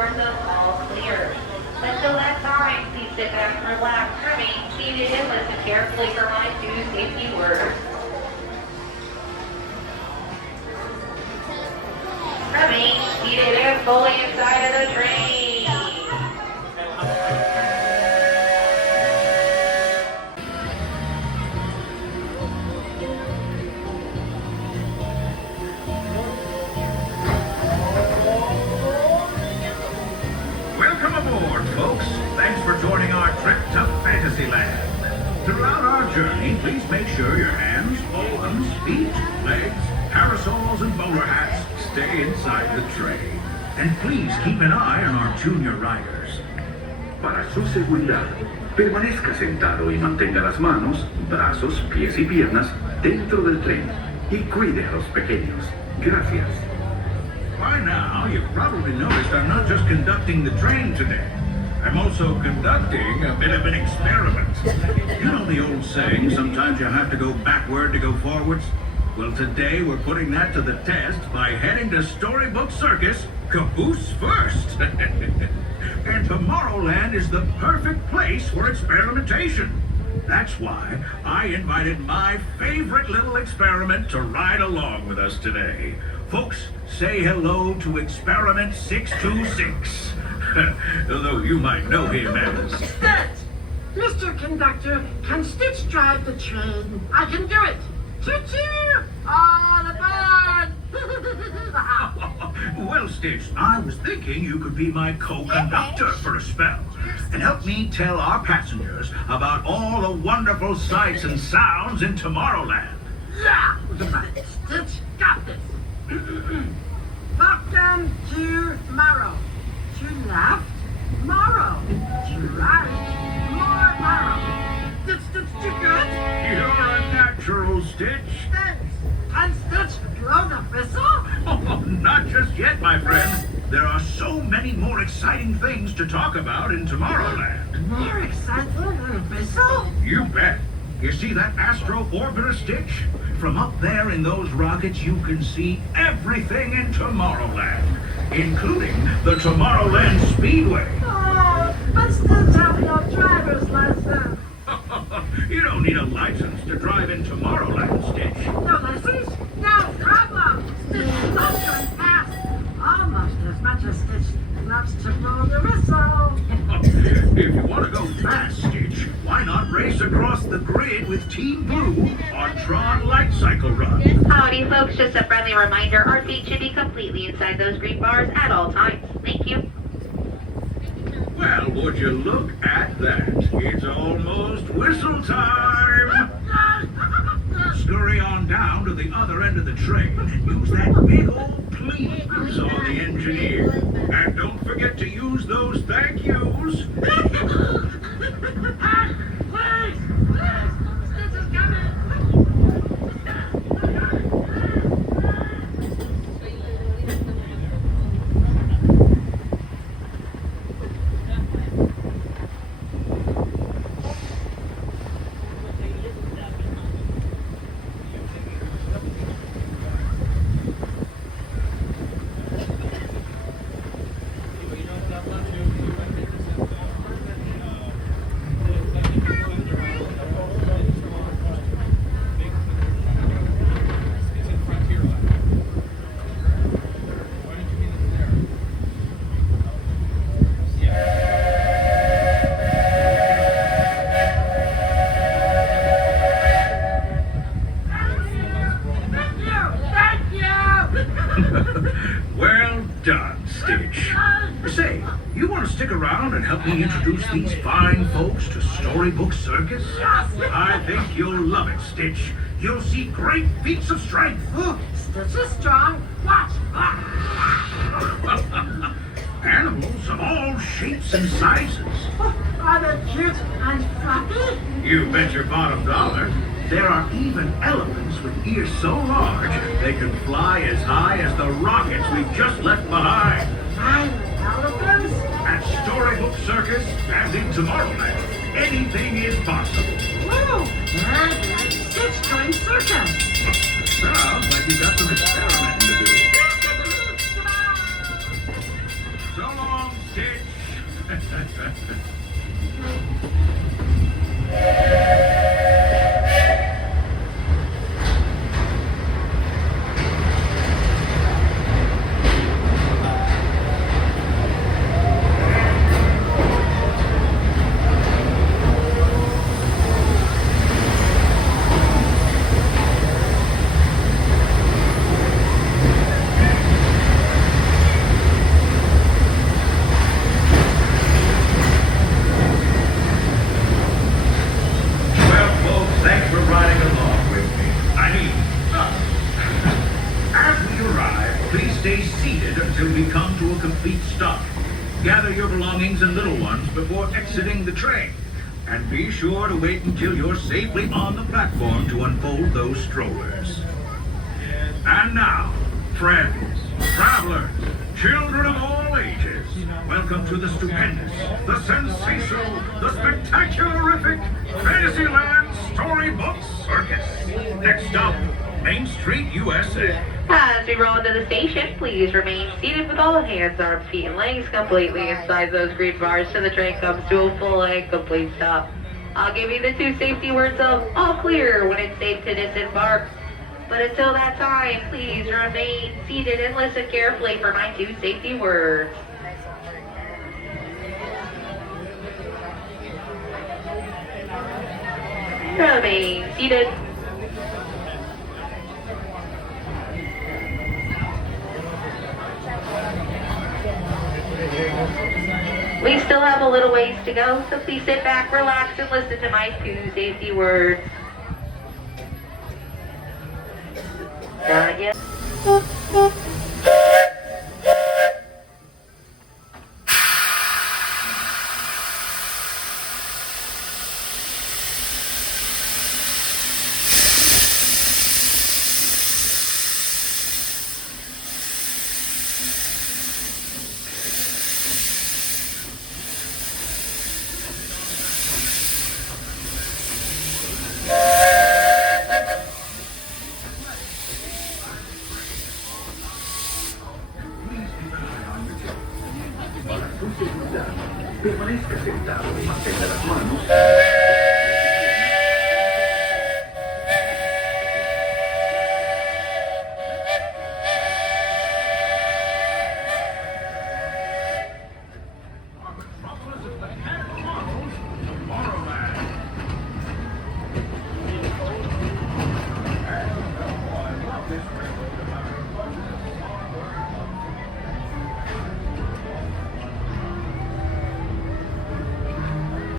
doors of all clear. Until that time, please sit back and relax, remain seated, and listen carefully for my 2 safety words. Remain seated and fully inside of the train. Welcome aboard, folks. Thanks for joining our trip to Fantasyland. Throughout our journey, please make sure your hands, arms, feet, legs, parasols, and bowler hats stay inside the train. And please keep an eye on our junior riders. Para su seguridad, permanezca sentado y mantenga las manos, brazos, pies y piernas dentro del tren. Y cuide a los pequeños. Gracias. By now, you've probably noticed I'm not just conducting the train today. I'm also conducting a bit of an experiment. You know the old saying, sometimes you have to go backward to go forwards? Well, today we're putting that to the test by heading to Storybook Circus, caboose first. And Tomorrowland is the perfect place for experimentation. That's why I invited my favorite little experiment to ride along with us today. Folks, say hello to Experiment 626. Although you might know him as... Stitch! Mr. Conductor, can Stitch drive the train? I can do it! Choo-choo! On aboard! Well, Stitch, I was thinking you could be my co-conductor for a spell and help me tell our passengers about all the wonderful sights and sounds in Tomorrowland. Yeah! Stitch got this! Welcome to Tomorrow. To left, Tomorrow. To right, more Tomorrow. Stitch, too good? You're a natural, Stitch. Thanks. Can Stitch blow the whistle? Oh, not just yet, my friend. There are so many more exciting things to talk about in Tomorrowland. More exciting than a whistle? You bet. You see that astro orbiter, Stitch? From up there in those rockets, you can see everything in Tomorrowland, including the Tomorrowland Speedway. Oh, but Stitch have no driver's license. You don't need a license to drive in Tomorrowland, Stitch. No license? No problem. Stitch loves going fast. Almost as much as Stitch loves to blow the whistle. If you want to go fast, Stitch, why not race across the grid with Team Blue on Tron Light Cycle Run? Howdy, folks. Just a friendly reminder, our feet should be completely inside those green bars at all times. Thank you. Well, would you look at that? It's almost whistle time! Scurry on down to the other end of the train and use that big old please on the engineer. And don't forget to use those thank yous. Please! Stitch is coming! Well done, Stitch. Say, you want to stick around and help me introduce these fine folks to Storybook Circus? I think you'll love it, Stitch. You'll see great feats of strength. Stitch is strong. Watch. Animals of all shapes and sizes. Are they cute and fluffy? You bet your bottom dollar. There are even elephants with ears so large they can fly as high as the rockets we've just left behind. Flying elephants? At Storybook Circus and in Tomorrowland, anything is possible. Woo! I'd like Stitch join Circus. Sounds like you've got some experimenting to do. So long, complete stop. Gather your belongings and little ones before exiting the train. And be sure to wait until you're safely on the platform to unfold those strollers. And now, friends, travelers, children of all ages, welcome to the stupendous, the sensational, the spectacularific Fantasyland Storybook Circus. Next stop, Main Street, USA. As we roll into the station, please remain seated with all hands, arms, feet, and legs completely inside those green bars till the train comes to a full and complete stop. I'll give you the 2 safety words of all clear when it's safe to disembark. But until that time, please remain seated and listen carefully for my 2 safety words. Remain seated. We still have a little ways to go, so please sit back, relax, and listen to my 2 safety words. Not yet. Permanezca sentado y mantenga las manos